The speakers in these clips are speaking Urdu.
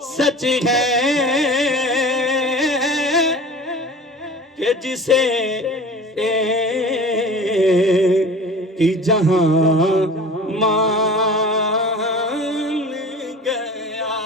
سچ ہے کہ جسے کہ جہاں مان گیا.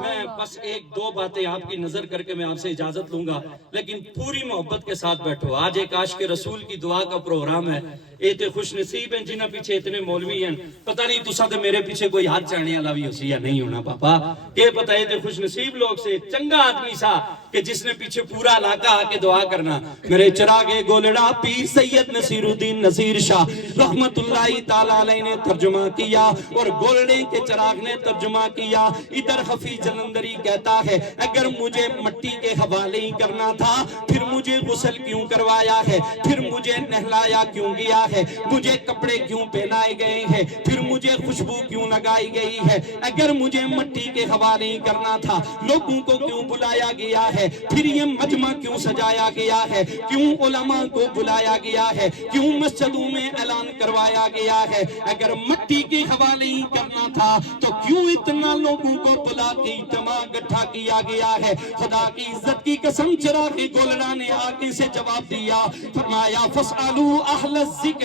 میں بس ایک دو باتیں آپ کی نظر کر کے میں آپ سے اجازت لوں گا، لیکن پوری محبت کے ساتھ بیٹھو. آج ایک عاشق رسول کی دعا کا پروگرام ہے. ایتے خوش نصیب ہیں جنہ پیچھے اتنے مولوی ہیں. پتہ نہیں تسا تے میرے پیچھے کوئی ہاتھ چاہنے والا بھی ہوسی یا نہیں ہونا پاپا. کہ پتہ ایتے خوش نصیب لوگ سے چنگا آدمی سا کہ جس نے پیچھے پورا علاقہ آ کے دعا کرنا. میرے چراغے گولڑا پیر سید نصیر الدین نصیر شاہ رحمت اللہ تعالیٰ علیہ نے ترجمہ کیا اور گولڑے کے چراغ نے ترجمہ کیا. ادھر حفیظ جلندری کہتا ہے اگر مجھے مٹی کے حوالے ہی کرنا تھا پھر مجھے غسل کیوں کروایا ہے، پھر مجھے نہلایا کیوں گیا ہے، مجھے کپڑے کیوں پہنائے گئے ہیں، پھر مجھے خوشبو کیوں لگائی گئی ہے. اگر مجھے مٹی کے حوالے ہی کرنا تھا لوگوں کو کیوں بلایا گیا ہے، پھر یہ مجمع کیوں سجایا گیا ہے، کیوں علماء کو بلایا گیا ہے، کیوں مسجدوں میں اعلان کروایا گیا ہے. اگر مٹی کے حوالے ہی کرنا تھا تو کیوں اتنا لوگوں کو بلا کے اجتماع اکٹھا کیا گیا ہے. خدا کی عزت کی قسم چراغ گولڑا نے آگے سے جواب دیا، فرمایا فَاسْأَلُوا أَهْلَ الذِّكْرِ،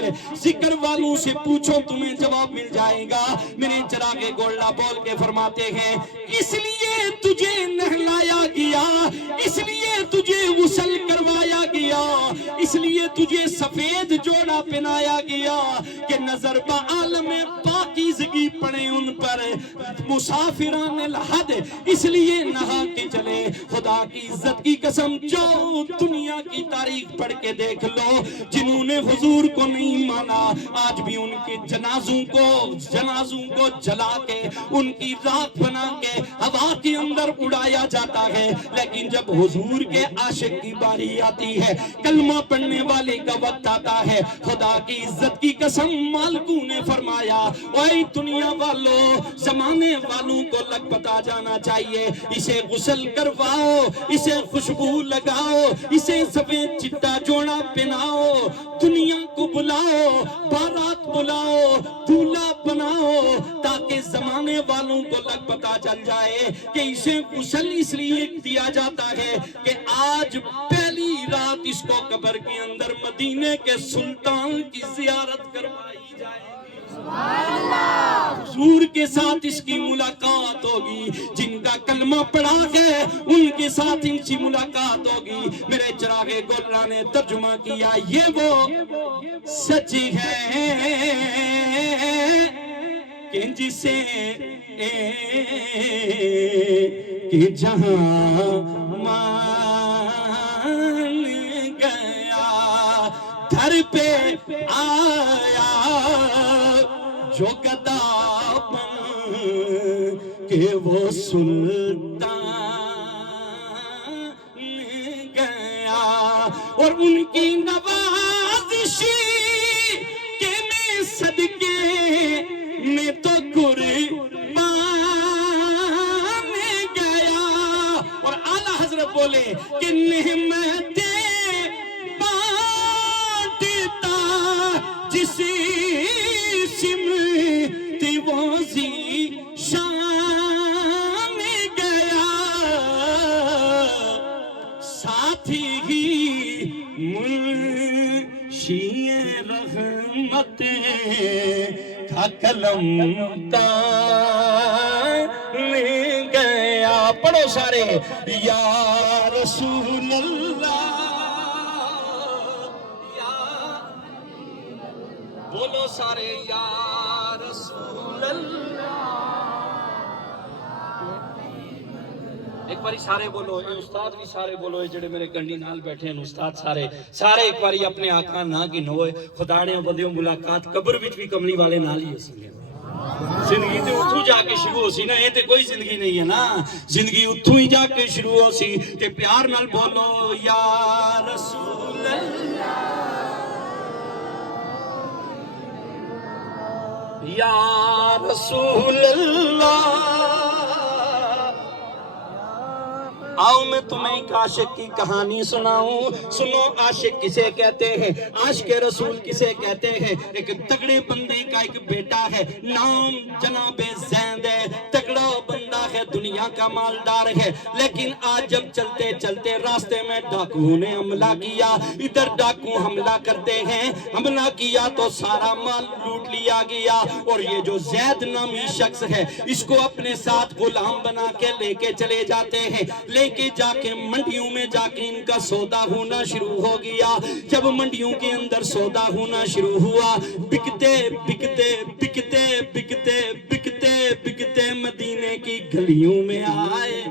ذکر والوں سے پوچھو تمہیں جواب مل جائے گا. میرے چراغ گولڑا بول کے فرماتے ہیں اس لیے تجھے نہلایا گیا، اس لیے تجھے غسل کروایا گیا، اس لیے تجھے سفید جوڑا پہنایا گیا کہ نظر بعالم پاکیزگی پڑے ان پر مسافران الحد، اس لیے نہا کے چلے. خدا کی عزت کی قسم جو دنیا کی تاریخ پڑھ کے دیکھ لو جنہوں نے حضور کو نہیں مانا آج بھی ان کے جنازوں کو جلا کے ان کی راکھ بنا کے ہوا کے اندر اڑایا جاتا ہے. لیکن جب حضور کے عاشق کی باری آتی ہے، کلمہ پڑھنے والے کا وقت آتا ہے، خدا کی عزت کی قسم مالکوں نے فرمایا اوے دنیا والوں زمانے والوں کو لگ پتا جانا چاہیے، اسے غسل کرواؤ، اسے خوشبو لگاؤ، اسے سفید چٹا جوڑا پہناؤ، دنیا کو بلاؤ، بارات بلاؤ، دولہا بناؤ تاکہ زمانے والوں کو لگ پتا چل جائے کہ اسے غسل اس لیے دیا جاتا ہے کہ آج پہلی رات اس کو قبر کے اندر مدینے کے سلطان کی زیارت کروائی جائے گی. حضور کے ساتھ اس کی ملاقات ہوگی، جن کا کلمہ پڑھا ہے ان کے ساتھ ان کی ملاقات ہوگی. میرے چراغ گولڑا نے ترجمہ کیا یہ وہ سچ ہے کہ جسے کہ جہاں مان گیا گھر پہ آیا جو گدا بن کہ وہ سلطان گیا اور ان کی نوازشی کہ میں صدقے میں تو قربان گیا. اور اعلیٰ حضرت بولے کہ نعمتیں بانٹتا جسی سمت وہ شان گیا ساتھی ہی منشی رحمت کا قلم تان گیا. پڑھو سارے یا رسول اللہ بولو سارے یا رسول اللہ. ایک باری سارے بولو، اے استاد بھی سارے بولو، اے جڑے میرے کنڈی نال بیٹھے ہیں استاد سارے ایک باری اپنے آقا نہ کی نوئے خدا نے بندیوں ملاقات قبر وچ بھی کملی والے نال ہی ہسی. زندگی تے اتھوں جا کے شروع ہو سی نا، یہ تے کوئی زندگی نہیں ہے نا، زندگی اتھوں ہی جا کے شروع ہو سی. تے پیار نال بولو یا رسول اللہ یا رسول اللہ. آؤ میں تمہیں ایک عاشق کی کہانی سناؤں. سنو عاشق کسے کہتے ہیں، عاشق رسول کسے کہتے ہیں. ایک تگڑے بندے کا ایک بیٹا ہے، نام جناب زید ہے. دریا کا مالدار ہے، لیکن آج جب چلتے چلتے راستے میں ڈاکوؤں نے حملہ کیا، ادھر ڈاکو حملہ کرتے ہیں، حملہ کیا تو سارا مال لوٹ لیا گیا، اور یہ جو زید نامی شخص ہے اس کو اپنے ساتھ غلام بنا کے لے کے چلے جاتے ہیں، لے کے جا کے منڈیوں میں جا کے ان کا سودا ہونا شروع ہو گیا۔ جب منڈیوں کے اندر سودا ہونا شروع ہوا، بکتے بکتے بکتے بکتے بکتے بکتے مدینے کی گلیوں میں آئے،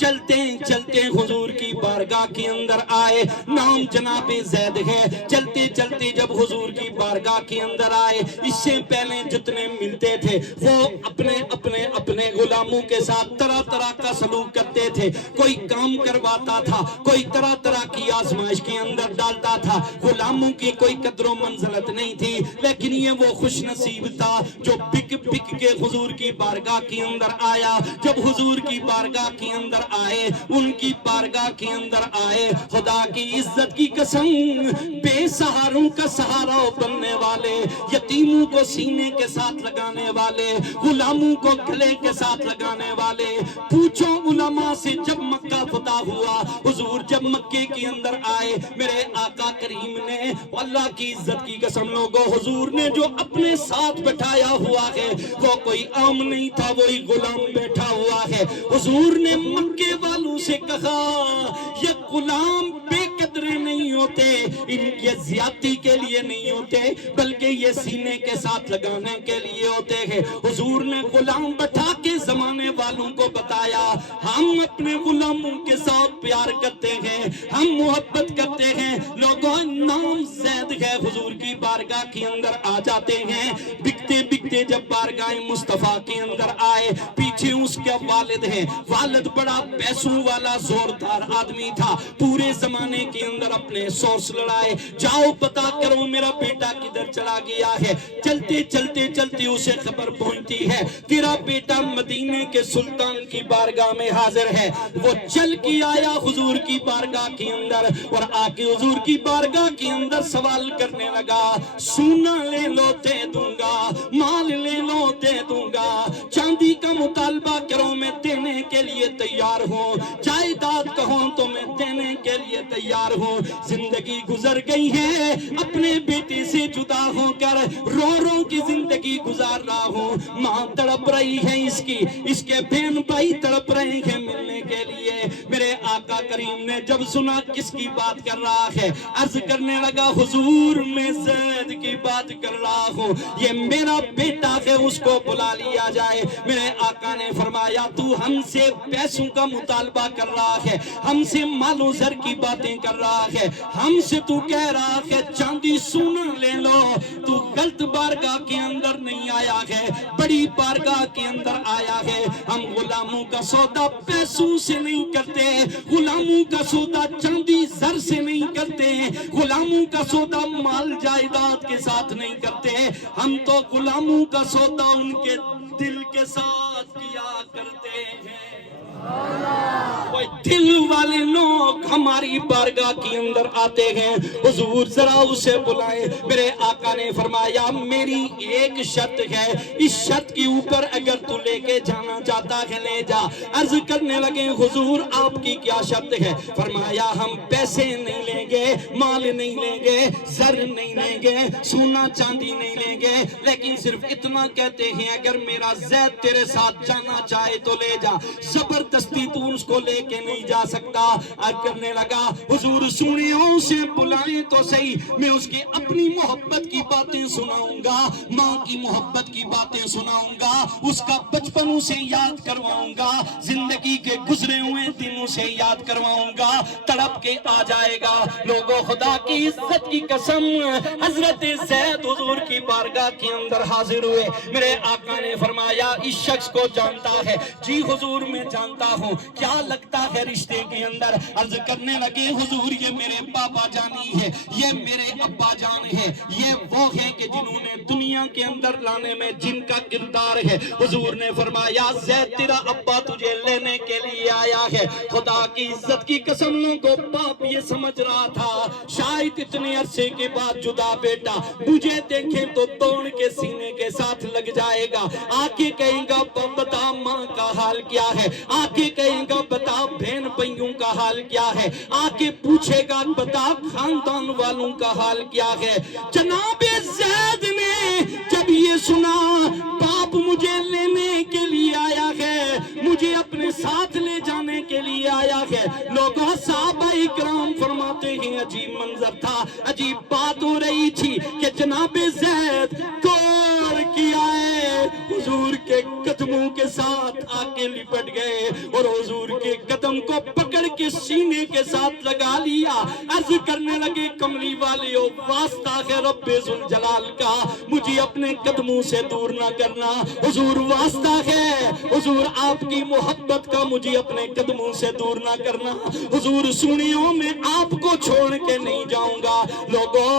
چلتے چلتے حضور کی بارگاہ کے اندر آئے، نام جناب زید ہے، چلتے چلتے جب حضور کی بارگاہ کے اندر آئے، اس سے پہلے جتنے ملتے تھے وہ اپنے اپنے اپنے غلاموں کے ساتھ طرح طرح کا سلوک کرتے تھے، کوئی کام کرواتا تھا، کوئی طرح طرح کی آزمائش کے اندر ڈالتا تھا، غلاموں کی کوئی قدر و منزلت نہیں تھی، لیکن یہ وہ خوش نصیب تھا جو بک بک کے حضور کی بارگاہ کے اندر آیا۔ جب حضور کی بارگاہ کے اندر آئے، ان کی بارگاہ کے اندر آئے، خدا کی عزت کی قسم، بے سہاروں کا سہارا بننے والے، یتیموں کو سینے کے ساتھ لگانے والے، غلاموں کو گلے کے ساتھ لگانے والے، پوچھو علماء سے جب مکہ فتح ہوا، حضور جب مکے کے اندر آئے، میرے آقا کریم نے، اللہ کی عزت کی قسم لوگوں، حضور نے جو اپنے ساتھ بٹھایا ہوا ہے وہ کوئی عام نہیں تھا، وہی غلام بیٹھا ہوا ہے۔ حضور نے مکے والوں سے کہا یہ غلام بے قدرے نہیں ہوتے، ان کے زیادتی کے لیے نہیں ہوتے، بلکہ یہ سینے کے ساتھ لگانے کے لیے ہوتے ہیں۔ حضور نے غلام بٹھا کے زمانے والوں کو بتایا ہم اپنے غلاموں کے ساتھ پیار کرتے ہیں، ہم محبت کرتے ہیں، لوگوں نام زید ہے، حضور کی بارگاہ کے اندر آ جاتے ہیں، بکتے بکتے جب بارگاہ مصطفیٰ کے اندر آئے، پیچھے اس کے والد ہیں، والد بڑا پیسوں والا زوردار آدمی تھا، پورے زمانے کے اندر اپنے سورس لڑائے، جاؤ پتا کرو میرا بیٹا کدھر چلا گیا ہے، چلتے چلتے چلتے اسے خبر پہنچتی ہے تیرا بیٹا مدینے کے سلطان کی بارگاہ میں حاضر ہے۔ وہ چل کے آیا حضور کی بارگاہ کے اندر، اور آ کے حضور کی بارگاہ کے اندر سوال کرنے لگا، سونا لے لو دے دوں گا، مال لے لو دے دوں گا، چاندی کا مطالبہ کرو میں دینے کے لیے تیار ہوں، جائیداد کہو تو میں دینے کے لیے تیار ہوں۔ زندگی گزر گئی ہے، اپنے بیٹے سے جدا ہو کر رو رو کی زندگی گزار رہا ہوں، ماں تڑپ رہی ہے اس کے بہن بھائی تڑپ رہے ہیں ملنے کے لیے۔ میرے آقا کریم نے جب سنا کس کی بات کر رہا ہے، عرض کرنے لگا حضور میں زید کی بات کر رہا ہوں، یہ میرا بیٹا ہے، اس کو بلا لیا جائے۔ میرے آقا نے فرمایا تو ہم سے پیسوں کا مطالبہ کر رہا ہے، ہم سے مال و زر کی باتیں کر رہا ہے، ہم سے تو کہہ رہا ہے چاندی سونا لے لو، تو غلط بارگاہ کے اندر نہیں آیا ہے، بڑی بارگاہ کے اندر آیا ہے۔ ہم غلاموں کا سودا پیسوں سے نہیں کرتے، غلاموں کا سودا چاندی زر سے نہیں کرتے، غلاموں کا سودا مال جائیداد کے ساتھ نہیں کرتے، ہم تو غلاموں کا سودا ان کے دل کے ساتھ کیا کرتے ہیں۔ وہ دل والے لوگ ہماری بارگاہ کے اندر آتے ہیں، حضور ذرا اسے بلائیں۔ میرے آقا نے فرمایا میری ایک شرط ہے، اس شرط کے اوپر اگر تو لے کے جانا چاہتا ہے لے جا۔ عرض کرنے لگے حضور آپ کی کیا شرط ہے؟ فرمایا ہم پیسے نہیں لیں گے، مال نہیں لیں گے، زر نہیں لیں گے، سونا چاندی نہیں لیں گے، لیکن صرف اتنا کہتے ہیں اگر میرا زید تیرے ساتھ جانا چاہے تو لے جا، زبردستی تو اس کو لے کے نہیں جا سکتا۔ آج کرنے لگا حضور سنیوں سے بلائیں تو صحیح، میں اس کی اپنی محبت کی باتیں سناؤں گا، ماں کی محبت کی باتیں سناؤں گا، اس کا بچپن اسے یاد کرواؤں گا، زندگی کے گزرے ہوئے دنوں سے یاد کرواؤں گا، تڑپ کے آ جائے گا۔ لوگوں خدا کی عزت کی قسم، حضرت زید حضور کی بارگاہ کے اندر حاضر ہوئے۔ میرے آقا نے فرمایا اس شخص کو جانتا ہے؟ جی حضور میں جانتا ہوں، کیا لگتا ہے رشتے کے اندر؟ عرض کرنے لگے حضور یہ میرے بابا جانی ہے، یہ میرے ابا جان ہے، یہ وہ ہیں کہ جنہوں نے دنیا کے اندر لانے میں جن کا کردار ہے۔ حضور نے فرمایا زید تیرا ابا تجھے لینے کے لیے آیا ہے۔ خدا کی عزت کی قسم کو باپ یہ سمجھ رہا تھا شاید اتنے عرصے کے بعد جدا بیٹا مجھے دیکھیں تو توڑ کے سینے کے ساتھ لگ جائے گا، آ کے کہیں گا بتا ماں ماں کا حال کیا ہے، آ کے کہے گا بتا بہن بھائیوں کا حال کیا ہے، آ کے پوچھے گا بتا خاندان والوں کا حال کیا ہے۔ جناب زید نے جب یہ سنا باپ مجھے لینے کے لیے آیا ہے، مجھے اپنے ساتھ لے جانے کے لیے آیا ہے، لوگوں صحابہ اکرام فرماتے ہیں عجیب منظر تھا، عجیب بات ہو رہی تھی کہ جناب زید دوڑ کیا ہے، حضور کے قدموں کے ساتھ آ کے لپٹ گئے اور حضور کے قدم کو پکڑ کے سینے کے ساتھ لگا لیا، عرض کرنے لگے کملی والے او واسطہ ہے رب ذوالجلال کا، مجھے اپنے قدموں سے دور نہ کرنا، حضور واسطہ ہے، حضور آپ کی محبت کا مجھے اپنے قدموں سے دور نہ کرنا، حضور سنیوں میں آپ کو چھوڑ کے نہیں جاؤں گا۔ لوگوں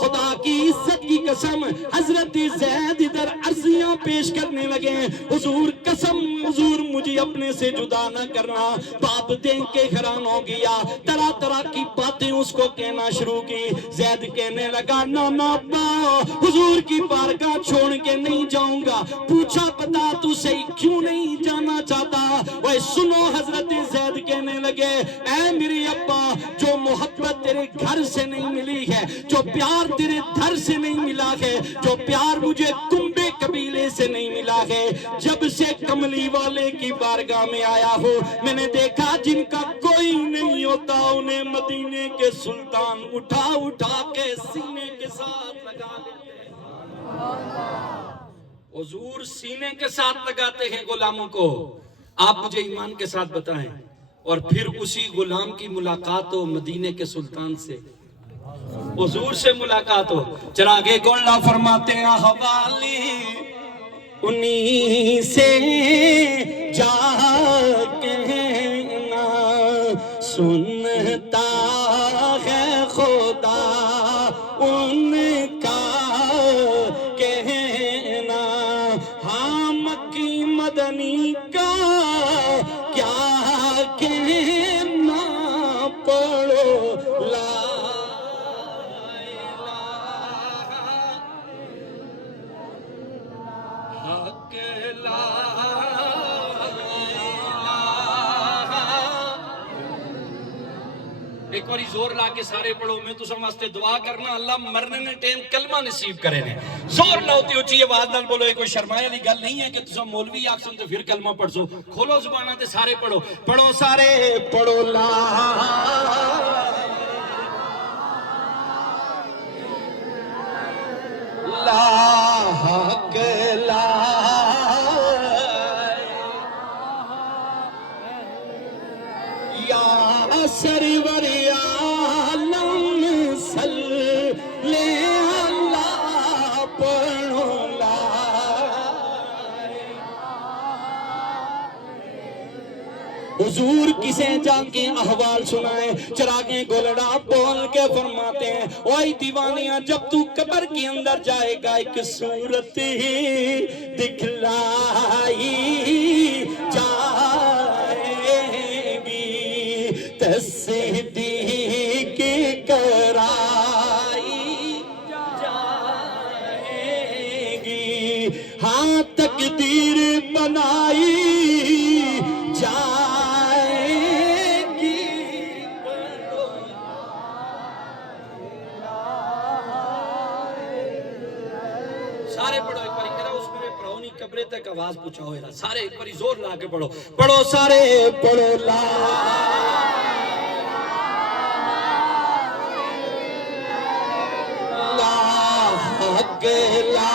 خدا کی عزت کی قسم حضرت زید ادھر عرضیاں پیش کرنے لگے، حضور قسم حضور مجھے اپنے سے جدا نہ کرنا۔ باپ دیکھ کے حیران ہو گیا، طرح طرح کی باتیں اس کو کہنا شروع کی۔ زید کہنے لگا نانا ابا حضور کی بارگاہ چھوڑ کے نہیں جاؤں گا، پوچھا بتا تو صحیح کیوں نہیں جانا چاہتا؟ وہ سنو حضرت زید کہنے لگے اے میرے ابا جو محبت تیرے گھر سے نہیں ملی ہے، جو پیار تیرے گھر سے نہیں ملا ہے، جو پیار مجھے کنبے قبیلے سے نہیں ملا ہے، جب سے کملی والے کی بارگاہ میں آیا ہو میں نے دیکھا جن کا کوئی نہیں ہوتا انہیں مدینے کے سلطان اٹھا اٹھا کے سینے کے ساتھ لگا لیتے ہیں۔ حضور سینے کے ساتھ لگاتے ہیں غلاموں کو۔ آپ مجھے ایمان کے ساتھ بتائیں، اور پھر اسی غلام کی ملاقات ہو مدینے کے سلطان سے، حضور سے ملاقات ہو۔ چراغ گولہ فرماتے ہیں حوالی انہی سے جا کہنا سنتا ہے خدا ان کا کہنا، ہاں مکی مدنی کا کیا کہنا پڑھو لا ایک باری زور لا کے سارے پڑھو، میں تو سمجھتے دعا کرنا اللہ مرنے نے ٹیم کلمہ نصیب کرے نے، زور لاؤتی ہو چاہیے آواز نال بولو، کوئی شرمائے والی گل نہیں ہے کہ تم مولوی آگ سنتے پھر کلمہ پڑھ سو، کھولو زبانہ تے سارے پڑھو، پڑھو سارے پڑھو لا لا حق لا یا سرور عالم صلی اللہ پڑھو لا حضور کسے جا کے احوال سنائے، چراغیں گولڑا بول کے فرماتے ہیں اوئی دیوانیاں جب تو قبر کے اندر جائے گا ایک صورت ہی دکھلائی جائے گی، تصدیق کرائی جائے گی، ہاں تقدیر بنائی قبرے تک آواز پوچھاؤ ہے سارے ایک باری زور لا کے پڑھو، پڑھو سارے پڑھو لا لا حق لا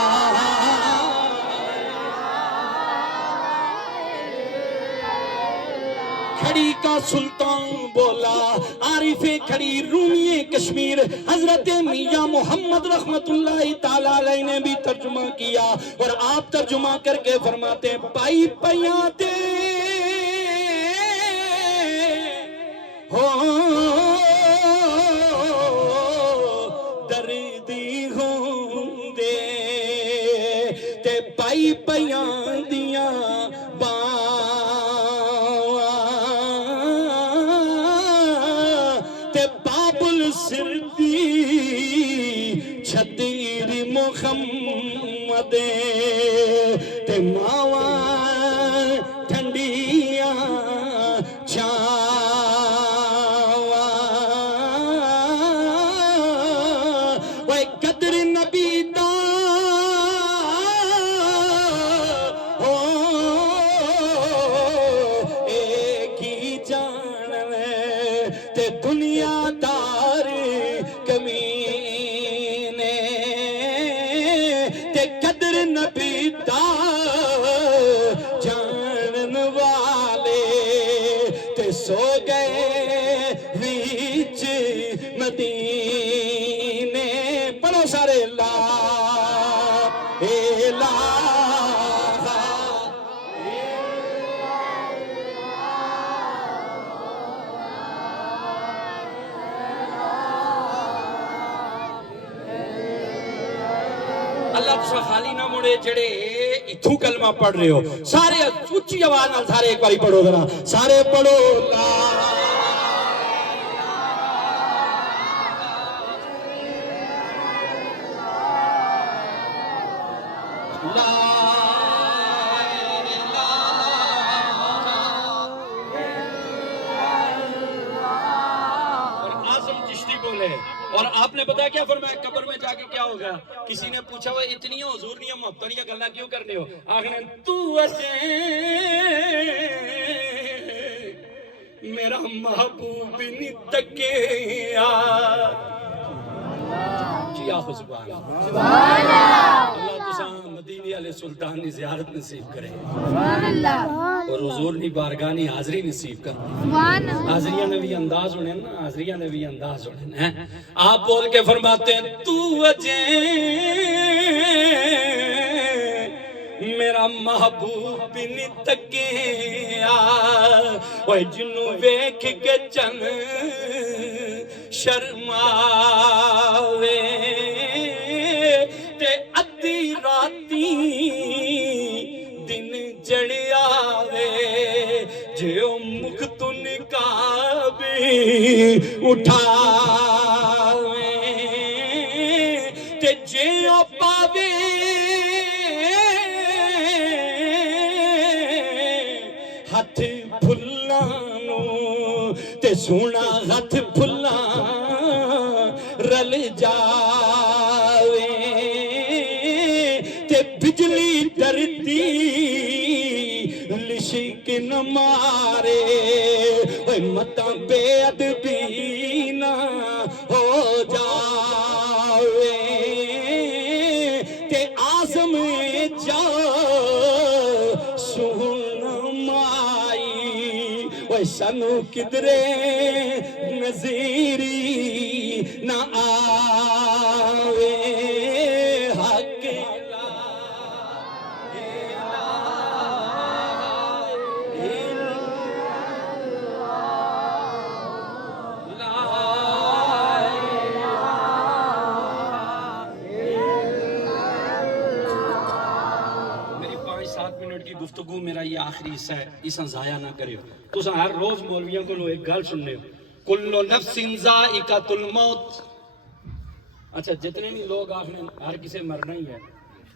کھڑی کا سلطان بولا، عارف کھڑی رومی کشمیر حضرت میاں محمد رحمت اللہ تعالیٰ علیہ نے بھی ترجمہ کیا، اور آپ ترجمہ کر کے فرماتے ہیں پائی پیاں دے ہو دردی ہوں دے تے پائی پیاں دیاں چھتیر محمد تے ماوا سو گئے بیچ مدینے پڑھو سارے لا الہ اللہ تسا خالی نہ مڑے جڑے اتھو کلمہ پڑھ رہے ہو سارے اچھی آواز نال سارے ایک باری پڑھو ذرا سارے پڑھو لا اور آپ نے بتایا کیا فرمایا قبر میں جا کے کیا ہوگا کسی نے پوچھا وہ اتنی حضور نہیں محبت نہیں گلا کیوں کرنے ہو آخر تو اچھے میرا محبوب نہیں تکے جی آخو سبحان اللہ تساں مدینی علیہ سلطان نے زیارت نصیب کرے اور حضور نے بارگاہ نے حاضری نصیب کر حاضریاں نے بھی انداز ہونے نا حاضریاں نے بھی انداز ہونے آپ بول کے فرماتے ہیں تو اجے میرا محبوب نہیں تکیا وہ جنوں ویکھ کے چن شرماوے تے ادھی راتی دن جڑیاوے جو مکھ تو نقاب اٹھاوے تے جو پاوے ہاتھ پھلانو تے سونا ہاتھ پھلا رل جاوے تے بجلی ڈرتی لشک نہ مارے اوے متا بے ادبی نہ ہو جاوے تے آزم جا سنو کدرے نظیری نہ آوے حق میری 5-7 منٹ کی گفتگو میرا یہ آخری حصہ ہے اسا ضائع نہ کرے تو ہر روز مولویوں کو لو ایک گل سننے ہو کل نفس ذائقۃ الموت اچھا جتنے بھی لوگ آخنے ہر کسے مرنا ہی ہے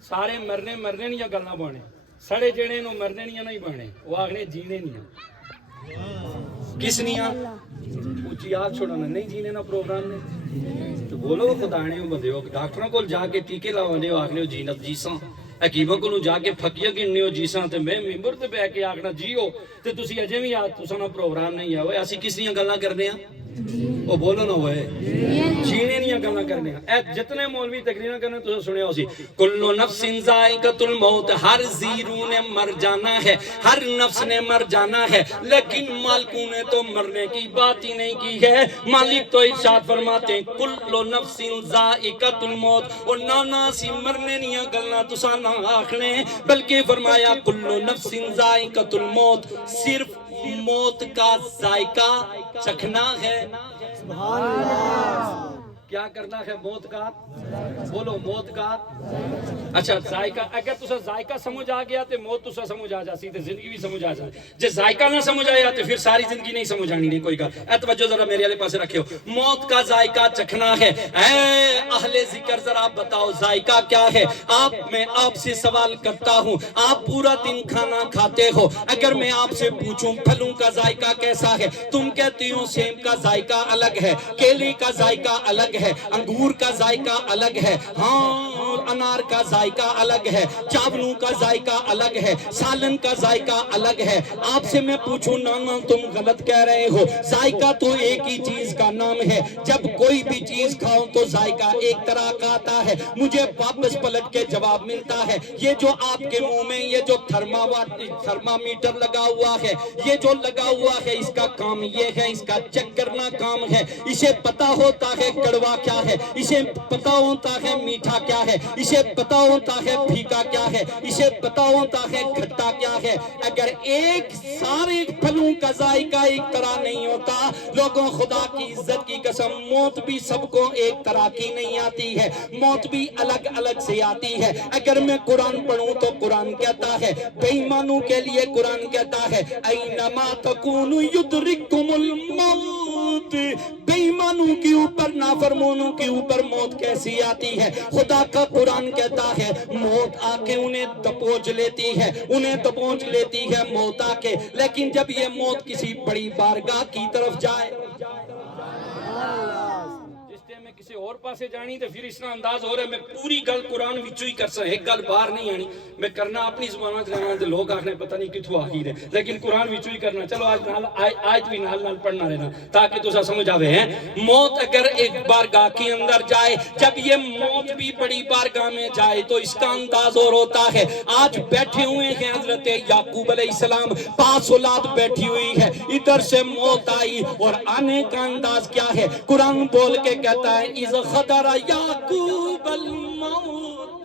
سارے مرنے نہیں یا گلنا بانے سڑے جڑے نو مرنے نہیں یا نہیں بانے وہ آخنے جینے نہیں ہیں کس نہیں اچھی آگ چھوڑانا نہیں جینے نا پروگرام نے تو بولو خدانے ہو بندے ہو ڈاکٹروں کو جا کے ٹیکے لاوانے ہو آخنے ہو جینت جیساں حکیموں کو جا کے پھکیاں گننے ہو جیساں تے میں ممبر تے بہ کے آکھنا جیو تے تسی اجے بھی تساں نا پروگرام نہیں ہے اوئے اسی کس دیاں گلاں کرنے ہاں او بولو نا ہوئے جینے نہیں گلاں کرنے ہاں اے جتنے مولوی تقریراں کرنے تساں سنیا ہو سی کل نفس ذائقۃ الموت ہر زیرو نے مر جانا ہے ہر نفس نے مر جانا ہے لیکن مالکوں نے تو مرنے کی بات ہی نہیں کی ہے مالک تو ارشاد فرماتے ہیں کل نفس ذائقۃ الموت اور نانا سی مرنے نہیں گلاں تساں نہ آکھنے بلکہ فرمایا کل نفس ذائقۃ الموت صرف موت کا ذائقہ چکھنا ہے سبحان اللہ کیا کرنا ہے موت کا بولو موت کا اچھا ذائقہ اگر تسا ذائقہ سمجھ آ گیا تے موت تسا سمجھ آ جاسی تے زندگی بھی سمجھ آ جاسی جے ذائقہ نہ سمجھ آیا تے پھر ساری زندگی نہیں سمجھ آنی نہیں کوئی گل اے توجہ ذرا میرے والے پاسے رکھیو موت کا ذائقہ چکھنا ہے اے اہل ذکر ذرا بتاؤ ذائقہ کیا ہے میں آپ سے سوال کرتا ہوں آپ پورا دن کھانا کھاتے ہو اگر میں آپ سے پوچھوں پھلوں کا ذائقہ کیسا ہے تم کہتی ہو سیم کا ذائقہ الگ ہے کیلے کا ذائقہ الگ ہے انگور کا ذائقہ الگ ہے ہاں انار کا ذائقہ الگ ہے، چاولوں کا ذائقہ الگ ہے، سالن کا ذائقہ الگ ہے۔ آپ سے میں پوچھوں نانا تم غلط کہہ رہے ہو، ذائقہ تو ایک ہی چیز کا نام ہے۔ جب کوئی بھی چیز کھاؤ تو ذائقہ ایک طرح کا آتا ہے۔ مجھے واپس پلٹ کے جواب ملتا ہے یہ جو آپ کے منہ میں یہ جو تھرمامیٹر لگا ہوا ہے، یہ جو لگا ہوا ہے اس کا کام یہ ہے، اس کا چیک کرنا کام ہے۔ اسے پتا ہوتا ہے کڑوا کیا ہے، اسے پتا ہوتا ہے میٹھا کیا ہے، اسے پتا ہوتا ہے پھیکا کیا ہے، اسے پتا ہوتا ہے کھٹا کیا ہے۔ اگر ایک سارے پھلوں کا ذائقہ ایک طرح نہیں ہوتا، لوگوں خدا کی عزت کی قسم موت بھی سب کو ایک طرح کی نہیں آتی ہے، موت بھی الگ الگ سے آتی ہے۔ اگر میں قرآن پڑھوں تو قرآن کہتا ہے، بے ایمانوں کے لیے قرآن کہتا ہے اینما تکونوا یدرککم الموت، بے ایمانوں کے اوپر نافرمانوں کے اوپر موت کیسی آتی ہے؟ خدا کا قرآن کہتا ہے موت آ کے انہیں دبوچ لیتی ہے، انہیں دبوچ لیتی ہے موت آ کے، لیکن جب یہ موت کسی بڑی بارگاہ کی طرف جائے، میں کسی اور پاسے جانی تو پھر اس طرح انداز ہو رہا ہے میں پوری گل قرآن وچوں ہی کر سکتا، ایک گل باہر نہیں آنی، میں کرنا اپنی زبانوں سے رہنا، لوگ آخنے پتہ نہیں کتھوں آخی رہے، لیکن قرآن وچوں ہی کرنا۔ چلو آج بھی نال پڑھنا رہنا تاکہ تسا سمجھ آوے ہیں۔ موت اگر ایک بارگاہ کے اندر جائے، جب یہ موت بھی بڑی بارگاہ میں جائے تو اس کا انداز اور ہوتا ہے۔ آج بیٹھے ہوئے ہیں حضرت یعقوب علیہ السلام، 5 اولاد بیٹھی ہوئی ہے، ادھر سے موت آئی اور آنے کا انداز کیا ہے؟ قرآن بول کے کہتا ہے اِذْ خَدَرَ یعقوب الموت۔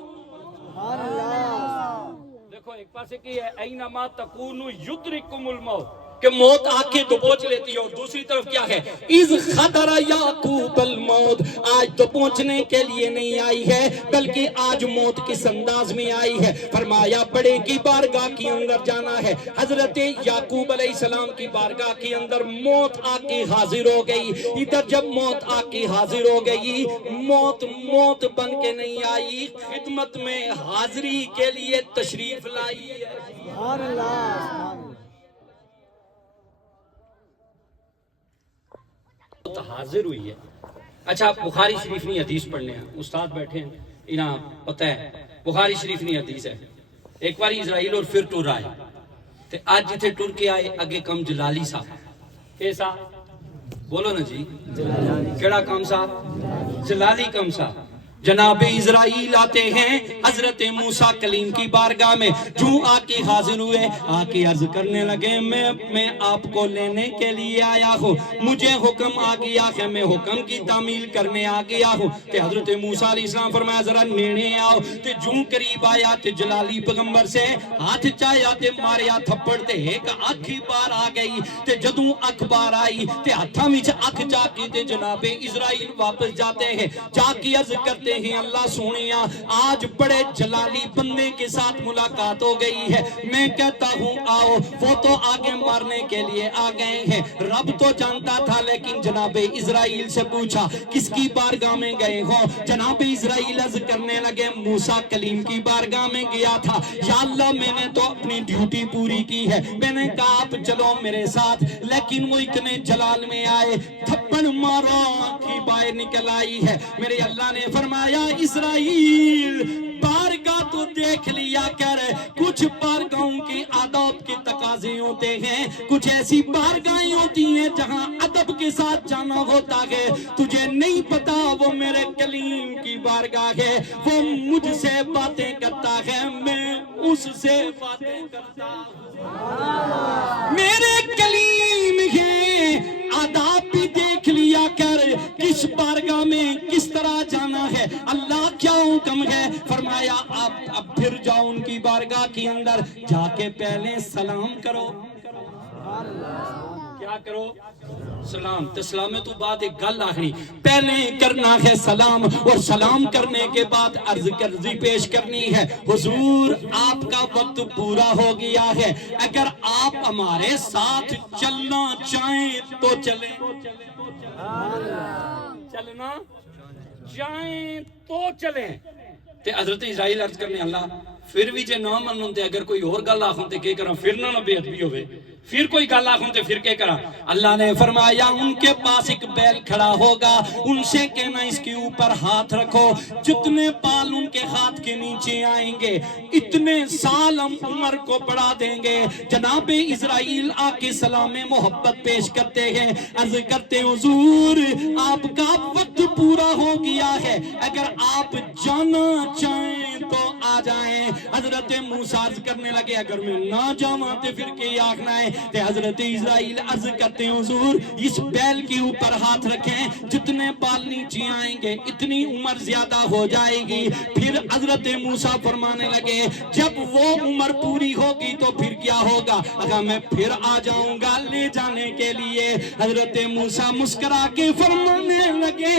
دیکھو ایک پاسے کی ہے اینما تکونوا یدرککم الموت کہ موت آ کے دبوچ لیتی ہے، اور دوسری طرف کیا ہے اِذْ خَدَرَ یعقوب الموت، آج دبوچنے کے لیے نہیں آئی ہے بلکہ آج موت کس انداز میں آئی ہے؟ فرمایا بڑے کی بارگاہ کی اندر جانا ہے۔ حضرت یعقوب علیہ السلام کی بارگاہ کی اندر موت آ کے حاضر ہو گئی۔ ادھر جب موت آ کے حاضر ہو گئی، موت بن کے نہیں آئی، خدمت میں حاضری کے لیے تشریف لائی ہے۔ حاضر ہوئی ہے۔ اچھا آپ بخاری شریف نہیں حدیث پڑھنے ہیں، استاد بیٹھے ہیں انہاں پتہ ہے بخاری شریف نہیں حدیث ہے۔ ایک باری اسرائیل اور پھر ٹور آئے تے آج جتھے ٹور کے آئے اگے کم جلالی صاحب، اے صاحب بولو نا جی، کیڑا کام صاحب؟ جلالی کم صاحب۔ جناب اسرائیل آتے ہیں حضرت موسیٰ کلیم کی بارگاہ میں، جو آ کے حاضر ہوئے، آ کے عرض کرنے لگے میں آپ کو لینے کے لیے آیا ہوں، مجھے حکم آ گیا کہ میں حکم کی تعمیل کرنے آ گیا ہوں۔ تے حضرت موسیٰ علیہ السلام فرمایا ذرا نیڑے آؤ، تے جو قریب آیا تے جلالی پیغمبر سے ہاتھ چایا تے ماریا تھپڑ تے ایک اکھ بار آ گئی، تے جدوں اکھ بار آئی تے ہتھاں وچ اکھ جا کے تے جناب اسرائیل واپس جاتے ہیں، جا کے عرض کرتے ہیں اللہ سونیا آج بڑے جلالی بندے کے ساتھ ملاقات ہو گئی ہے، میں کہتا ہوں آؤ، وہ تو آگے مارنے کے لیے آ گئے ہیں، رب تو جانتا تھا، لیکن جناب اسرائیل سے پوچھا کس کی بارگاہ میں گئے ہو؟ جناب اسرائیل عرض کرنے لگے موسیٰ کلیم کی بارگاہ میں گیا تھا، یا اللہ میں نے تو اپنی ڈیوٹی پوری کی ہے، میں نے کہا آپ چلو میرے ساتھ، لیکن وہ اتنے جلال میں آئے تھپڑ مارا آنکھی باہر نکل آئی ہے۔ میرے اللہ نے فرمایا اسرائیل بارگاہ تو دیکھ لیا کر، کچھ بارگاہوں کی آداب کے تقاضے ہوتے ہیں، کچھ ایسی بارگاہیں ہوتی ہیں جہاں ادب کے ساتھ جانا ہوتا ہے، تجھے نہیں پتا وہ میرے کلیم کی بارگاہ ہے، وہ مجھ سے باتیں کرتا ہے، میں اس سے باتیں کرتا ہوں، میرے کلیم ہے، آداب بھی دیکھ لیا کر، کس بارگاہ میں کس طرح جانا ہے، اللہ کیا حکم ہے؟ فرمایا اب پھر جاؤ ان کی بارگاہ کی اندر، جا کے پہلے سلام کرو۔ کیا کرو؟ سلام۔ تو سلام تو بعد ایک گل آخری، پہلے کرنا ہے سلام، اور سلام کرنے کے بعد عرضی پیش کرنی ہے حضور آپ کا وقت پورا ہو گیا ہے، اگر آپ ہمارے ساتھ چلنا چاہیں تو چلیں، چلنا چاہیں تو چلیں۔ تے حضرت اسرائیل عرض کرنے اللہ پھر بھی جے نہ منن تے اگر کوئی اور گل آکھن تے کی کراں پھر نہ بے ادبی ہوے پھر کوئی گل آکھن تے پھر کیا کراں اللہ نے فرمایا ان کے پاس ایک بیل کھڑا ہوگا ان سے کہنا اس کے اوپر ہاتھ رکھو جتنے بال ان کے ہاتھ کے نیچے آئیں گے اتنے سال ہم عمر کو بڑھا دیں گے جناب اسرائیل آ کے سلام محبت پیش کرتے ہیں عرض کرتے حضور آپ کا وقت پورا ہو گیا ہے اگر آپ جانا چاہیں تو آ جائیں حضرت موسیٰ عرض کرنے لگے اگر میں نہ جاواں تے پھر کے آخنا ہے تے حضرت اسرائیل عرض کرتے ہیں حضور اس بیل کے اوپر ہاتھ رکھیں جتنے بال نیچے آئیں گے اتنی عمر زیادہ ہو جائے گی پھر حضرت موسیٰ فرمانے لگے جب وہ عمر پوری ہوگی تو پھر کیا ہوگا اگر میں پھر آ جاؤں گا لے جانے کے لیے حضرت موسیٰ مسکرا کے فرمانے لگے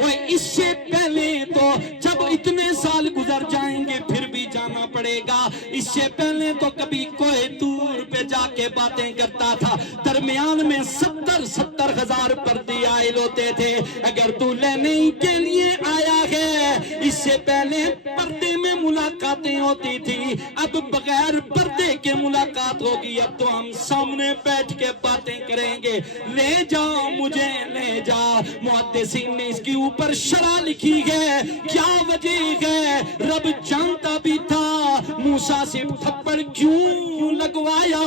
وہ اس سے پہلے تو جب اتنے سال گزر جائیں گے پھر بھی جانا پڑے گا اس سے پہلے تو کبھی کوئی دور پہ جا کے باتیں کرتا تھا درمیان میں 70 ہزار پردے عائل ہوتے تھے اگر تو لینے کے لیے آیا ہے اس سے پہلے پردے میں ملاقاتیں ہوتی تھی اب بغیر پردے کے ملاقات ہوگی اب تو ہم سامنے بیٹھ کے باتیں کریں گے لے جا مجھے لے جا محدثین نے اس کے اوپر شرح لکھی ہے کیا وجہ ہے رب جانتا بھی تھا موسیٰ سے تھپڑ کیوں لگوایا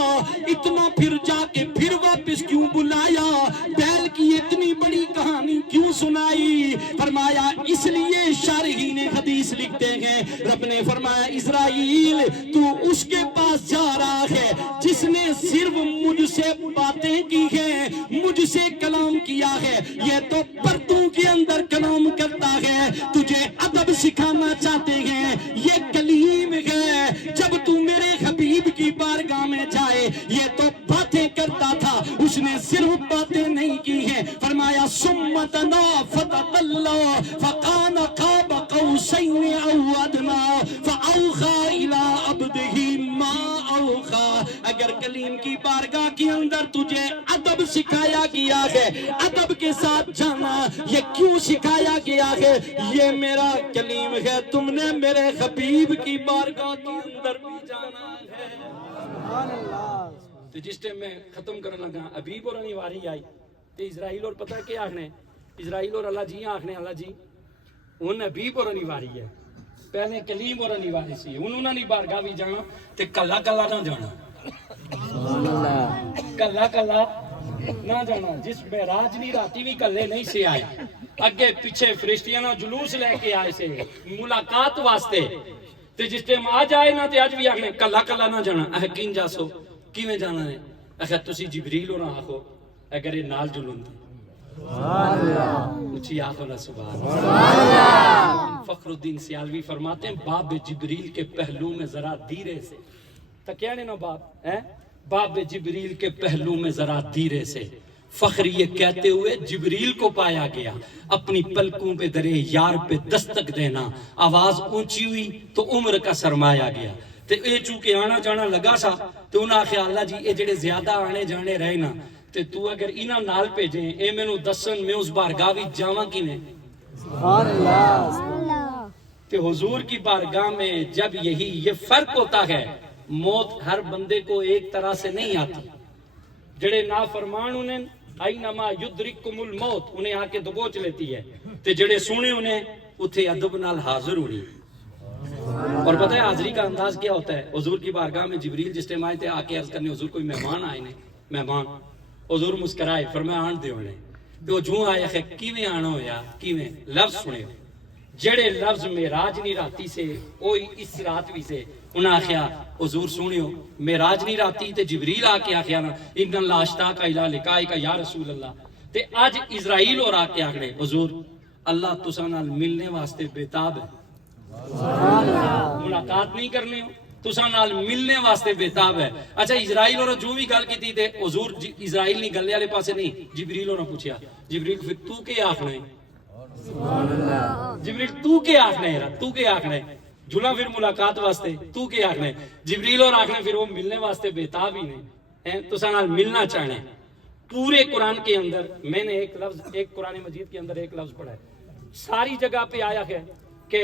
اتنا پھر جا کے پھر واپس کیوں بلایا بیل کی اتنی بڑی کہانی کیوں سنائی فرمایا اس لیے شارحین حدیث لکھتے ہیں رب نے فرمایا اسرائیل تو اس کے پاس جا رہا ہے جس نے صرف مجھ سے باتیں کی ہیں مجھ سے کلام کیا ہے یہ تو پردوں کے اندر کلام کرتا ہے تجھے ادب سکھانا چاہتے ہیں یہ کلیم ہے جب تو میرے حبیب کی بارگاہ میں جائے یہ تو باتیں کرتا تھا اس نے صرف باتیں نہیں کی ہیں فرمایا ثم دنا فتدلى فكان قاب قوسين او ادنى فاوحى الى عبده ما اوحى اگر کلیم کی بارگاہ کے اندر تجھے ادب سکھایا گیا ہے ادب کے ساتھ جانا یہ کیوں سکھایا گیا ہے یہ میرا کلیم ہے تم نے میرے حبیب کی بارگاہ کے اندر بھی جانا ہے سبحان اللہ تو جس ٹائم میں ختم کرنے لگا ابیب اور انیواری آئی تو اسرائیل اور پتہ کیا آخنے اسرائیل اور اللہ جی آخنے اللہ جی ان ابیب اور انیواری ہے پہلے کلیم اور انیواری سی انہوں نے بارگاہ بھی جانا تے کلا کلا نہ جانا کلا کلا نہ جانا جس معراج نہیں راتی بھی کلے نہیں سے آئے اگے پیچھے فرشتیاں نہ جلوس لے کے آئے سے ملاقات واسطے تے جس ٹائم آ جائے نا تے آج بھی آخنے کلا کلا نہ جانا کین جاسو کیویں جانا ہے اگر تسی جبریل ہو نہ آخو اگر یہ نال جلون دی سبحان اللہ اچھی آخو نا سبحان اللہ فخر الدین سیالوی فرماتے ہیں باب جبریل کے پہلو میں ذرا دھیرے سے تو کیا نہیں نا باب باب جبریل کے پہلو میں ذرا دھیرے سے فخر یہ کہتے ہوئے جبریل کو پایا گیا اپنی پلکوں پہ درے یار پہ دستک دینا آواز اونچی ہوئی تو عمر کا سرمایا گیا تے اے چونکہ آنا جانا لگا سا تو انہاں خیال اللہ جی اے جڑے زیادہ آنے جانے رہے نا تے تو اگر انہاں نال بھیجیں اے مینوں دسن میں اس بارگاہ وچ جاواں کیویں سبحان اللہ تے حضور کی بارگاہ میں جب یہ فرق ہوتا ہے موت ہر بندے کو ایک طرح سے نہیں آتی جڑے نافرمان انہیں اینما یدرککم الموت انہیں آ کے دبوچ لیتی ہے تے جڑے سونے انہیں اتھے ادب نال حاضر ہونی اور پتہ ہے حاضری کا انداز کیا ہوتا ہے حضور کی بارگاہ میں جبریل جس ٹائم آئے تھے آ کے عرض کرنے حضور کوئی مہمان آئے نے مہمان حضور مسکرائے فرمایا آن دے ہونے تو جو آیا ہے کیویں آنا ہویا کیویں لفظ سنے جڑے لفظ معراج نہیں راتی سے اوہی اس رات بھی سے انہاں آخیا حضور سنیو معراج نہیں راتی تے جبریل آ کے آخیا نا ان اللہ اشتاق الى لقائک یا رسول اللہ تے آج اسرائیل اور آ کے آخنے حضور اللہ تساں نال ملنے واسطے بےتاب ہے ملاقات نہیں کرنی ہو تساں نال ملنے واسطے بےتاب ہے اچھا اسرائیل اور جو بھی گل کیتی تے حضور اسرائیل نہیں گلے والے پاسے نہیں جبریل اور پوچھیا جبریل پھر تو کے آخنا ہے سبحان اللہ جبریل تو کے آخنا ہے تو کے آخنا ہے جھولا پھر ملاقات واسطے تو کے آخنا ہے جبریل اور آخنا پھر وہ ملنے واسطے بےتاب ہی نہیں تساں نال ملنا چاہنا ہے پورے قرآن کے اندر میں نے ایک قرآن مجید کے اندر ایک لفظ پڑھا ہے ساری جگہ پہ آیا ہے کہ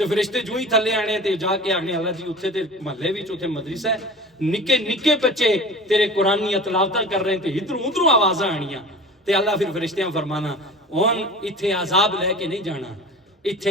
ਤੇ ਫਰਿਸ਼ਤੇ ਜੂ ਹੀ ਥੱਲੇ ਆਣੇ ਤੇ ਜਾ ਕੇ ਆਖਣੇ ਅੱਲਾ ਜੀ ਉੱਥੇ ਤੇ ਮਹੱਲੇ ਵਿੱਚ ਉੱਥੇ ਮਦਰਸਾ ਹੈ, ਨਿੱਕੇ ਨਿੱਕੇ ਬੱਚੇ ਤੇਰੇ ਕੁਰਾਨ ਦੀਆਂ ਤਲਾਵਤਾਂ ਕਰ ਰਹੇ ਤੇ ਇਧਰੋਂ ਉਧਰੋਂ ਆਵਾਜ਼ਾਂ ਆਣੀਆਂ ਤੇ ਅੱਲਾ ਫਿਰ ਫਰਿਸ਼ਤਿਆਂ ਫਰਮਾਨਾ ਹੁਣ ਇੱਥੇ ਅਜ਼ਾਬ ਲੈ ਕੇ ਨਹੀਂ ਜਾਣਾ, ਇੱਥੇ